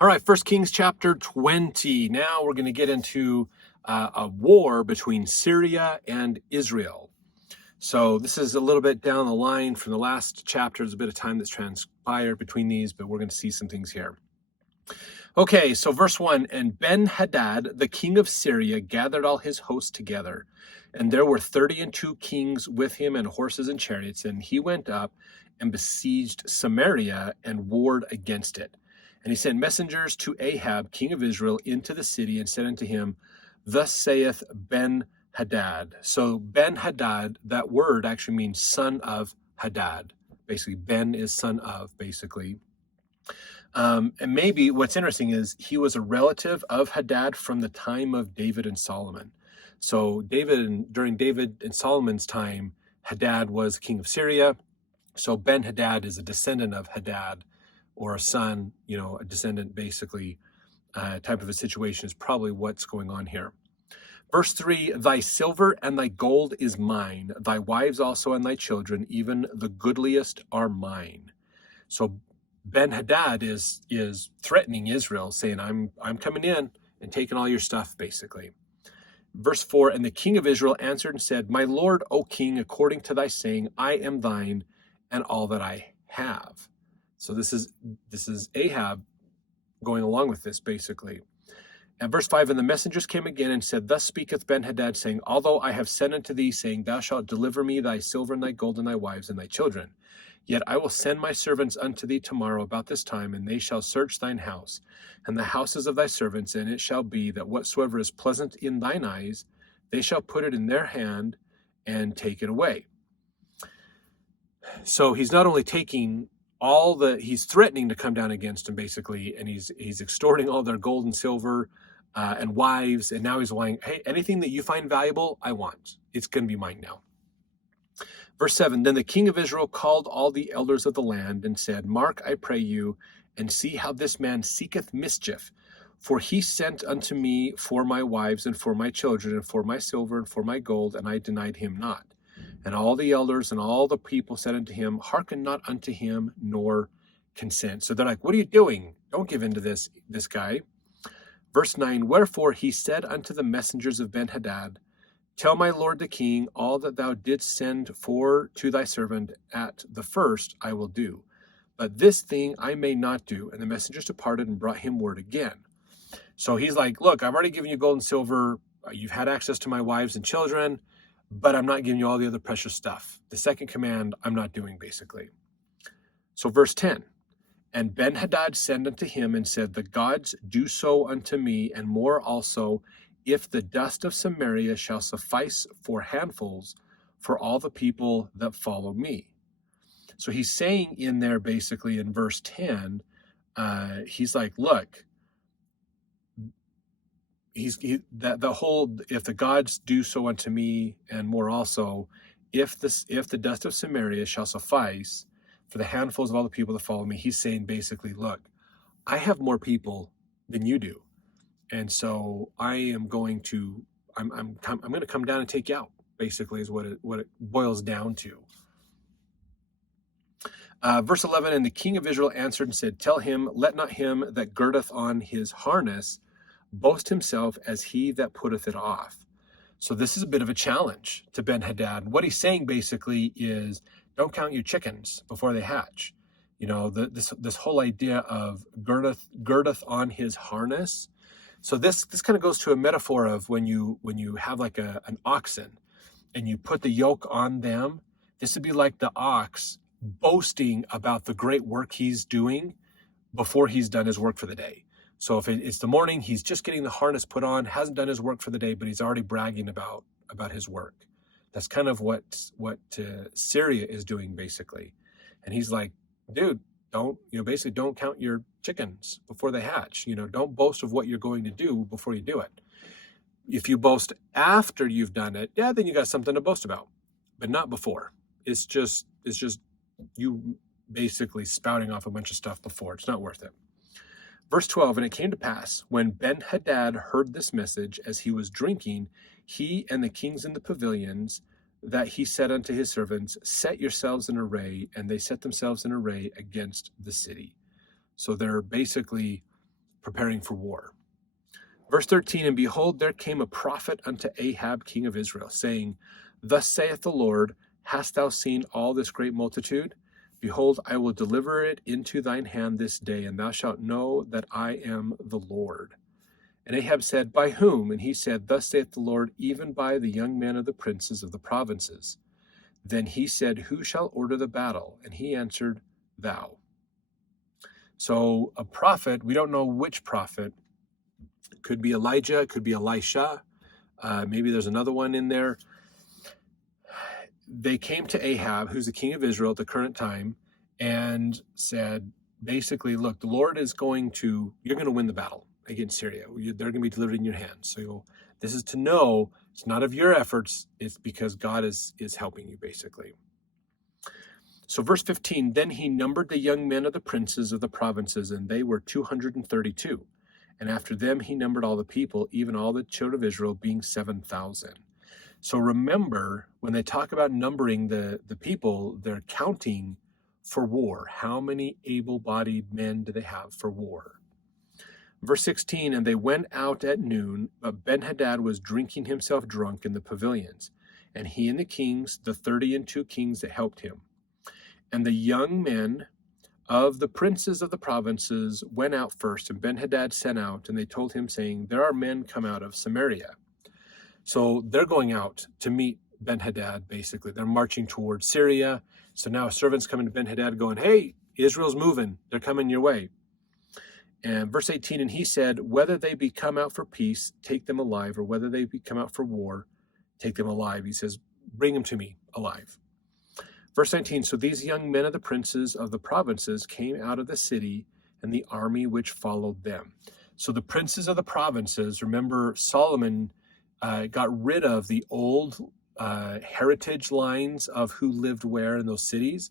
All right, 1 Kings chapter 20. Now we're going to get into a war between Syria and Israel. So this is a little bit down the line from the last chapter. There's a bit of time that's transpired between these, but we're going to see some things here. Okay, so verse 1, and Ben-Hadad, the king of Syria, gathered all his hosts together, and there were 32 kings with him and horses and chariots, and he went up and besieged Samaria and warred against it. And he sent messengers to Ahab, king of Israel, into the city and said unto him, Thus saith Ben-Hadad. So Ben-Hadad, that word actually means son of Hadad. Basically, Ben is son of, basically. And maybe what's interesting is he was a relative of Hadad from the time of David and Solomon. So during David and Solomon's time, Hadad was king of Syria. So Ben-Hadad is a descendant of Hadad, or a son, a descendant, basically, type of a situation is probably what's going on here. Verse 3, Thy silver and thy gold is mine, thy wives also and thy children, even the goodliest are mine. So Ben-Hadad is threatening Israel, saying, I'm coming in and taking all your stuff, basically. Verse 4, And the king of Israel answered and said, My lord, O king, according to thy saying, I am thine, and all that I have. So this is Ahab going along with this, basically. And verse 5, And the messengers came again and said, Thus speaketh Ben-Hadad, saying, Although I have sent unto thee, saying, Thou shalt deliver me thy silver and thy gold and thy wives and thy children. Yet I will send my servants unto thee tomorrow about this time, and they shall search thine house, and the houses of thy servants, and it shall be that whatsoever is pleasant in thine eyes, they shall put it in their hand and take it away. So he's not only taking he's threatening to come down against them, basically, and he's extorting all their gold and silver and wives, and now he's saying, hey, anything that you find valuable, I want. It's going to be mine now. Verse 7, Then the king of Israel called all the elders of the land and said, Mark, I pray you, and see how this man seeketh mischief. For he sent unto me for my wives and for my children and for my silver and for my gold, and I denied him not. And all the elders and all the people said unto him, Hearken not unto him, nor consent. So they're like, what are you doing? Don't give in to this guy. Verse 9, Wherefore he said unto the messengers of Ben-Hadad, Tell my lord the king, all that thou didst send for to thy servant at the first I will do. But this thing I may not do. And the messengers departed and brought him word again. So he's like, look, I've already given you gold and silver. You've had access to my wives and children, but I'm not giving you all the other precious stuff. The second command I'm not doing, basically. So verse 10, And Ben-Hadad sent unto him and said, The gods do so unto me, and more also, if the dust of Samaria shall suffice for handfuls for all the people that follow me. So he's saying in there, basically in verse 10, he's like, look, if the gods do so unto me, and more also, if the dust of Samaria shall suffice for the handfuls of all the people that follow me, he's saying basically, look, I have more people than you do. And so I am going to, I'm going to come down and take you out, basically, is what it boils down to. Verse 11, And the king of Israel answered and said, Tell him, let not him that girdeth on his harness boast himself as he that putteth it off. So this is a bit of a challenge to Ben-Hadad. What he's saying basically is, don't count your chickens before they hatch. This whole idea of girdeth on his harness. So this kind of goes to a metaphor of when you have like an oxen and you put the yoke on them. This would be like the ox boasting about the great work he's doing before he's done his work for the day. So if it's the morning, he's just getting the harness put on, hasn't done his work for the day, but he's already bragging about his work. That's kind of what Syria is doing, basically. And he's like, dude, don't count your chickens before they hatch. Don't boast of what you're going to do before you do it. If you boast after you've done it, yeah, then you got something to boast about, but not before. It's just you basically spouting off a bunch of stuff before. It's not worth it. Verse 12, And it came to pass, when Ben-Hadad heard this message, as he was drinking, he and the kings in the pavilions, that he said unto his servants, Set yourselves in array, and they set themselves in array against the city. So they're basically preparing for war. Verse 13, and behold, there came a prophet unto Ahab, king of Israel, saying, Thus saith the Lord, hast thou seen all this great multitude? Behold, I will deliver it into thine hand this day, and thou shalt know that I am the Lord. And Ahab said, By whom? And he said, Thus saith the Lord, even by the young men of the princes of the provinces. Then he said, Who shall order the battle? And he answered, Thou. So a prophet, we don't know which prophet. It could be Elijah, it could be Elisha. Maybe there's another one in there. They came to Ahab, who's the king of Israel at the current time, and said, basically, look, the Lord is you're going to win the battle against Syria. They're going to be delivered in your hands. So this is to know it's not of your efforts, it's because God is helping you, basically. So verse 15, then he numbered the young men of the princes of the provinces, and they were 232. And after them he numbered all the people, even all the children of Israel, being 7,000. So remember, when they talk about numbering the people, they're counting for war. How many able-bodied men do they have for war? Verse 16, and they went out at noon, but Ben-Hadad was drinking himself drunk in the pavilions, and he and the kings, the 32 kings that helped him. And the young men of the princes of the provinces went out first, and Ben-Hadad sent out, and they told him, saying, There are men come out of Samaria. So they're going out to meet Ben-Hadad, basically. They're marching towards Syria. So now a servant's coming to Ben-Hadad going, Hey, Israel's moving. They're coming your way. And verse 18, and he said, Whether they be come out for peace, take them alive, or whether they be come out for war, take them alive. He says, Bring them to me alive. Verse 19, so these young men of the princes of the provinces came out of the city, and the army which followed them. So the princes of the provinces, remember Solomon got rid of the old heritage lines of who lived where in those cities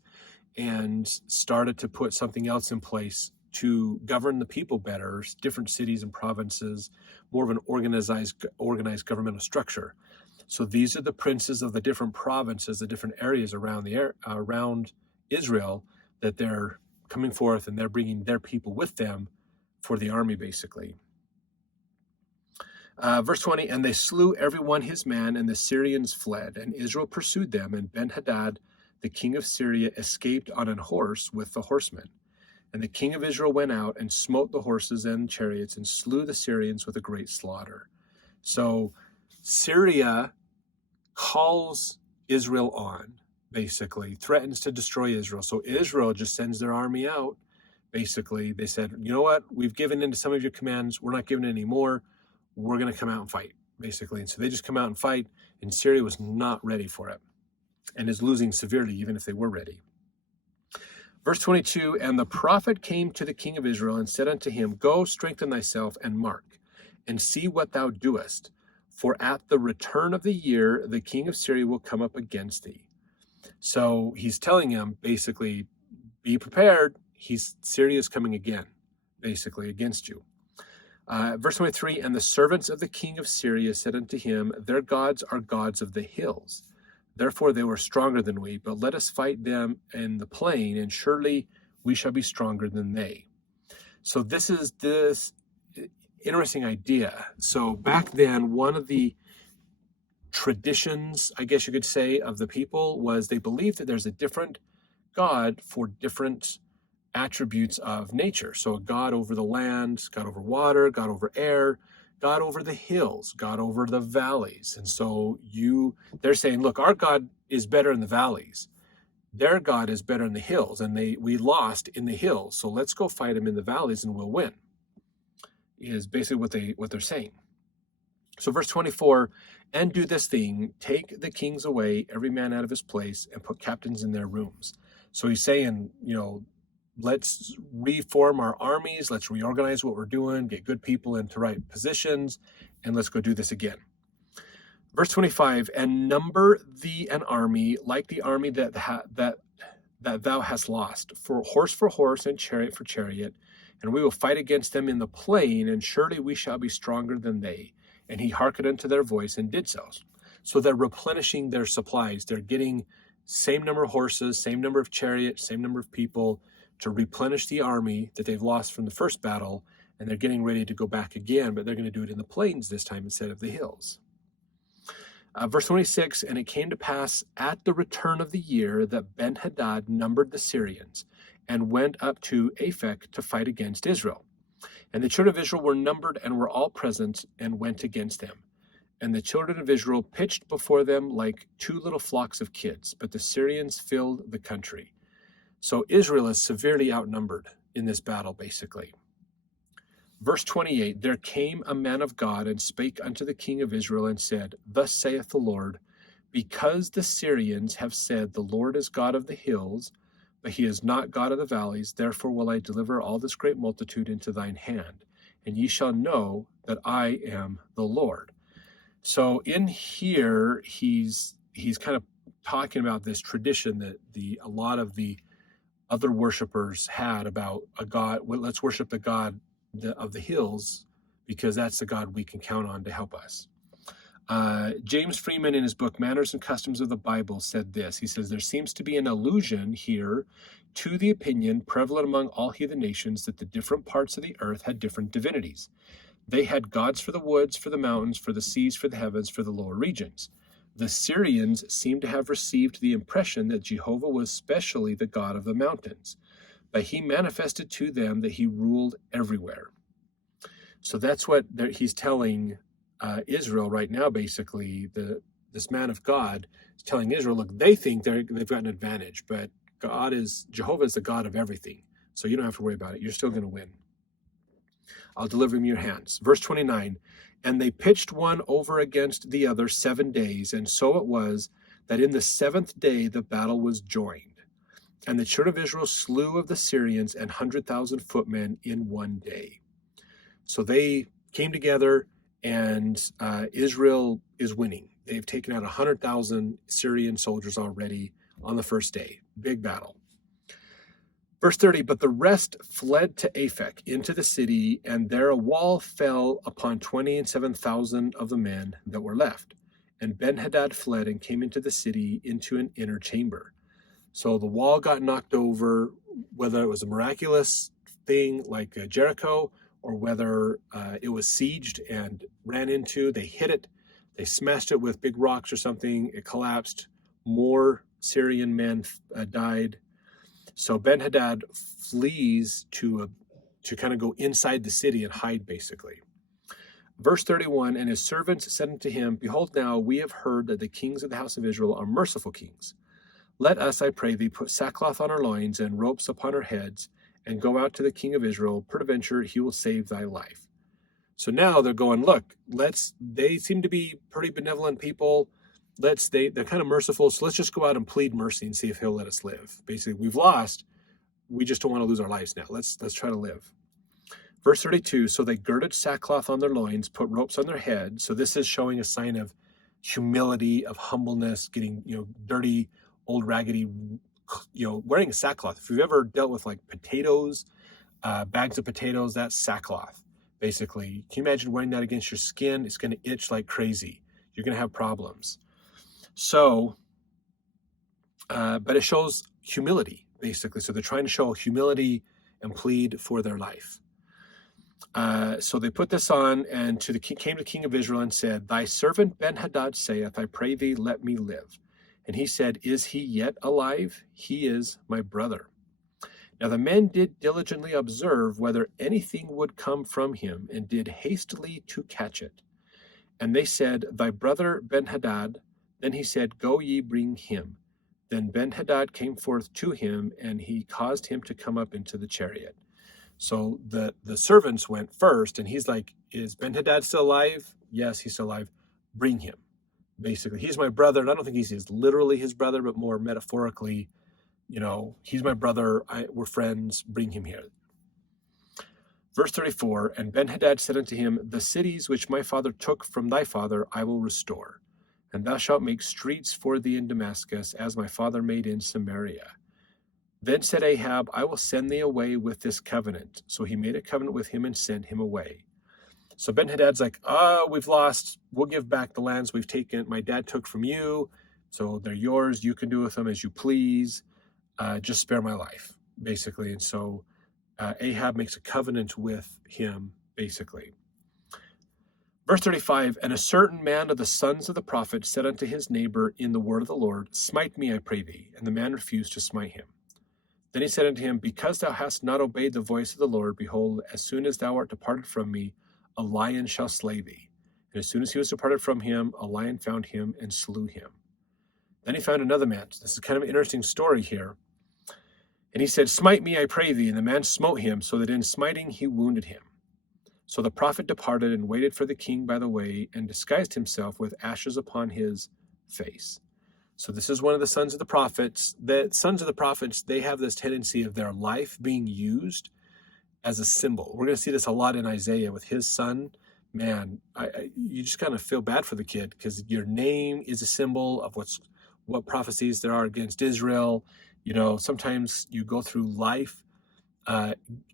and started to put something else in place to govern the people better, different cities and provinces, more of an organized governmental structure. So these are the princes of the different provinces, the different areas around Israel that they're coming forth, and they're bringing their people with them for the army, basically. Verse 20, and they slew every one his man, and the Syrians fled, and Israel pursued them, and Ben-Hadad, the king of Syria, escaped on an horse with the horsemen. And the king of Israel went out and smote the horses and chariots, and slew the Syrians with a great slaughter. So Syria calls Israel on, basically, threatens to destroy Israel. So Israel just sends their army out. Basically, they said, you know what? We've given in to some of your commands. We're not giving any more. We're going to come out and fight, basically. And so they just come out and fight, and Syria was not ready for it and is losing severely, even if they were ready. Verse 22, and the prophet came to the king of Israel and said unto him, Go, strengthen thyself and mark, and see what thou doest. For at the return of the year, the king of Syria will come up against thee. So he's telling him, basically, be prepared. Syria is coming again, basically, against you. Verse 23, and the servants of the king of Syria said unto him, Their gods are gods of the hills. Therefore they were stronger than we, but let us fight them in the plain, and surely we shall be stronger than they. So this is this interesting idea. So back then, one of the traditions, I guess you could say, of the people was they believed that there's a different God for different attributes of nature. So a God over the land, God over water, God over air, God over the hills, God over the valleys. And so they're saying, look, our God is better in the valleys. Their God is better in the hills, and we lost in the hills. So let's go fight him in the valleys and we'll win, is basically what they're saying. So verse 24, and do this thing, take the kings away, every man out of his place, and put captains in their rooms. So he's saying, let's reform our armies, let's reorganize what we're doing, get good people into right positions, and let's go do this again. Verse 25, and number thee an army like the army that thou hast lost, for horse and chariot for chariot, and we will fight against them in the plain, and surely we shall be stronger than they. And he hearkened unto their voice and did so. So they're replenishing their supplies. They're getting same number of horses, same number of chariots, same number of people to replenish the army that they've lost from the first battle. And they're getting ready to go back again, but they're going to do it in the plains this time instead of the hills. Verse 26, and it came to pass at the return of the year that Ben-Hadad numbered the Syrians and went up to Aphek to fight against Israel. And the children of Israel were numbered and were all present and went against them. And the children of Israel pitched before them like two little flocks of kids, but the Syrians filled the country. So Israel is severely outnumbered in this battle, basically. Verse 28, there came a man of God and spake unto the king of Israel and said, thus saith the Lord, because the Syrians have said, the Lord is God of the hills, but he is not God of the valleys, therefore will I deliver all this great multitude into thine hand, and ye shall know that I am the Lord. So in here, he's kind of talking about this tradition that a lot of the other worshipers had about a God. Well, let's worship the God of the hills, because that's the God we can count on to help us. James Freeman, in his book Manners and Customs of the Bible, said this. He says, there seems to be an allusion here to the opinion prevalent among all heathen nations that the different parts of the earth had different divinities. They had gods for the woods, for the mountains, for the seas, for the heavens, for the lower regions. The Syrians seem to have received the impression that Jehovah was specially the God of the mountains, but he manifested to them that he ruled everywhere. So that's what he's telling Israel right now, basically. This man of God is telling Israel, look, they think they've got an advantage, but Jehovah is the God of everything. So you don't have to worry about it. You're still going to win. I'll deliver him in your hands. Verse 29, and they pitched one over against the other 7 days, and so it was that in the 7th day the battle was joined. And the children of Israel slew of the Syrians 100,000 footmen in 1 day. So they came together, and Israel is winning. They've taken out 100,000 Syrian soldiers already on the first day. Big battle. Verse 30, but the rest fled to Aphek into the city, and there a wall fell upon 27,000 of the men that were left. And Ben-Hadad fled and came into the city into an inner chamber. So the wall got knocked over, whether it was a miraculous thing like Jericho, or whether it was sieged and ran into, they hit it, they smashed it with big rocks or something, it collapsed, more Syrian men died. So Ben-Hadad flees to kind of go inside the city and hide, basically. Verse 31, and his servants said unto him, behold, now we have heard that the kings of the house of Israel are merciful kings. Let us, I pray thee, put sackcloth on our loins and ropes upon our heads, and go out to the king of Israel. Peradventure he will save thy life. So now they're going, look, they seem to be pretty benevolent people. They're kind of merciful, so let's just go out and plead mercy and see if he'll let us live. Basically, we've lost. We just don't want to lose our lives now. Let's try to live. Verse 32, so they girded sackcloth on their loins, put ropes on their heads. So this is showing a sign of humility, of humbleness, getting, dirty, old raggedy, wearing a sackcloth. If you've ever dealt with like potatoes, bags of potatoes, that's sackcloth, basically. Can you imagine wearing that against your skin? It's going to itch like crazy. You're going to have problems. So, but it shows humility, basically. So they're trying to show humility and plead for their life. So they put this on, and came to the king of Israel and said, thy servant Ben-Hadad saith, I pray thee, let me live. And he said, is he yet alive? He is my brother. Now the men did diligently observe whether anything would come from him, and did hastily to catch it. And they said, thy brother Ben-Hadad. Then he said, go ye bring him. Then Ben-Hadad came forth to him, and he caused him to come up into the chariot. So the servants went first, and he's like, is Ben-Hadad still alive? Yes, he's still alive. Bring him. Basically, he's my brother. And I don't think he's literally his brother, but more metaphorically, he's my brother. We're friends. Bring him here. Verse 34, and Ben-Hadad said unto him, the cities which my father took from thy father I will restore, and thou shalt make streets for thee in Damascus, as my father made in Samaria. Then said Ahab, I will send thee away with this covenant. So he made a covenant with him and sent him away. So Ben-Hadad's like, we've lost. We'll give back the lands we've taken. My dad took from you, so they're yours. You can do with them as you please. Just spare my life, basically. And so Ahab makes a covenant with him, basically. Verse 35, and a certain man of the sons of the prophet said unto his neighbor in the word of the Lord, smite me, I pray thee. And the man refused to smite him. Then he said unto him, because thou hast not obeyed the voice of the Lord, behold, as soon as thou art departed from me, a lion shall slay thee. And as soon as he was departed from him, a lion found him and slew him. Then he found another man. This is kind of an interesting story here. And he said, smite me, I pray thee. And the man smote him, so that in smiting he wounded him. So the prophet departed and waited for the king by the way, and disguised himself with ashes upon his face. So this is one of the sons of the prophets. The sons of the prophets, they have this tendency of their life being used as a symbol. We're going to see this a lot in Isaiah with his son. Man, you just kind of feel bad for the kid, because your name is a symbol of what prophecies there are against Israel. You know, sometimes you go through life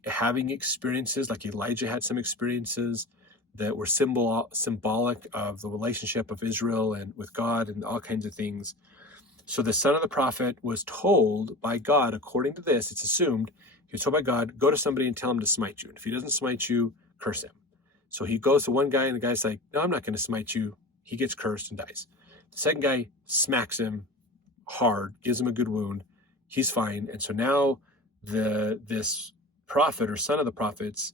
having experiences, like Elijah had some experiences that were symbolic of the relationship of Israel and with God and all kinds of things. So the son of the prophet was told by God, according to this, it's assumed, he was told by God, go to somebody and tell him to smite you. And if he doesn't smite you, curse him. So he goes to one guy, and the guy's like, no, I'm not going to smite you. He gets cursed and dies. The second guy smacks him hard, gives him a good wound. He's fine. And so now this prophet or son of the prophets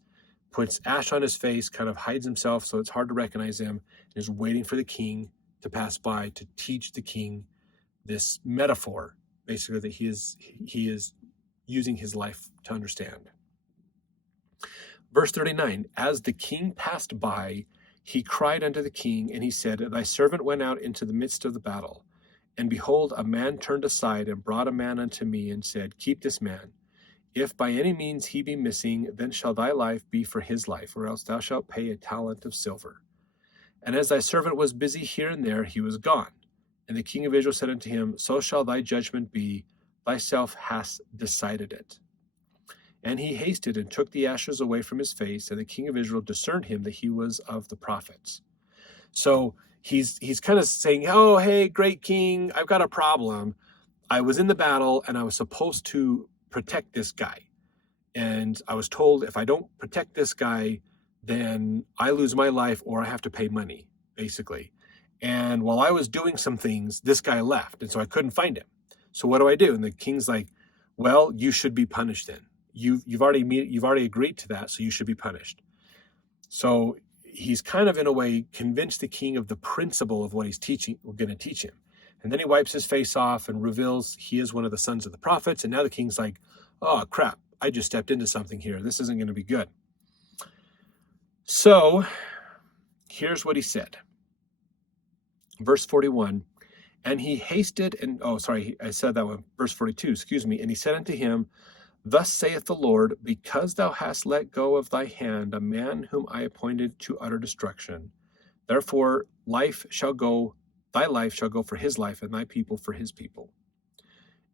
puts ash on his face, kind of hides himself so it's hard to recognize him, and is waiting for the king to pass by to teach the king this metaphor, basically, that he is using his life to understand. Verse 39, as the king passed by, he cried unto the king, and he said, thy servant went out into the midst of the battle. And behold, a man turned aside and brought a man unto me and said, keep this man. If by any means he be missing, then shall thy life be for his life, or else thou shalt pay a talent of silver. And as thy servant was busy here and there, he was gone. And the king of Israel said unto him, so shall thy judgment be, thyself hast decided it. And he hasted and took the ashes away from his face, and the king of Israel discerned him that he was of the prophets. So he's kind of saying, oh, hey, great king, I've got a problem. I was in the battle, and I was supposed to protect this guy. And I was told if I don't protect this guy, then I lose my life or I have to pay money, basically. And while I was doing some things, this guy left, and so I couldn't find him. So what do I do? And the king's like, well, you should be punished then. You've already agreed to that, so you should be punished. So he's kind of, in a way, convinced the king of the principle of what he's going to teach him. And then he wipes his face off and reveals he is one of the sons of the prophets. And now the king's like, oh, crap, I just stepped into something here. This isn't going to be good. So here's what he said. Verse 41, and he hasted and, I said that one. Verse 42, excuse me. And he said unto him, thus saith the Lord, because thou hast let go of thy hand a man whom I appointed to utter destruction, therefore thy life shall go for his life, and thy people for his people.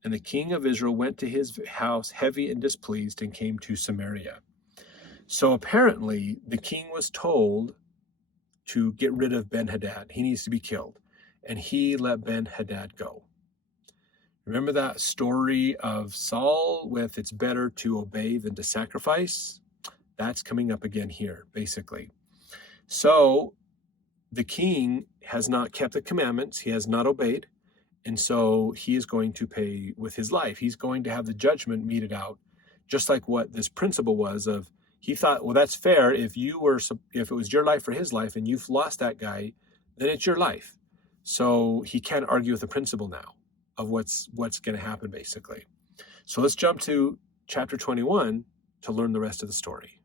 And the king of Israel went to his house heavy and displeased, and came to Samaria. So apparently the king was told to get rid of Ben-Hadad. He needs to be killed. And he let Ben-Hadad go. Remember that story of Saul with it's better to obey than to sacrifice? That's coming up again here, basically. So the king has not kept the commandments. He has not obeyed. And so he is going to pay with his life. He's going to have the judgment meted out, just like what this principle was of, he thought, well, that's fair. If it was your life or his life and you've lost that guy, then it's your life. So he can't argue with the principle now of what's going to happen, basically. So let's jump to chapter 21 to learn the rest of the story.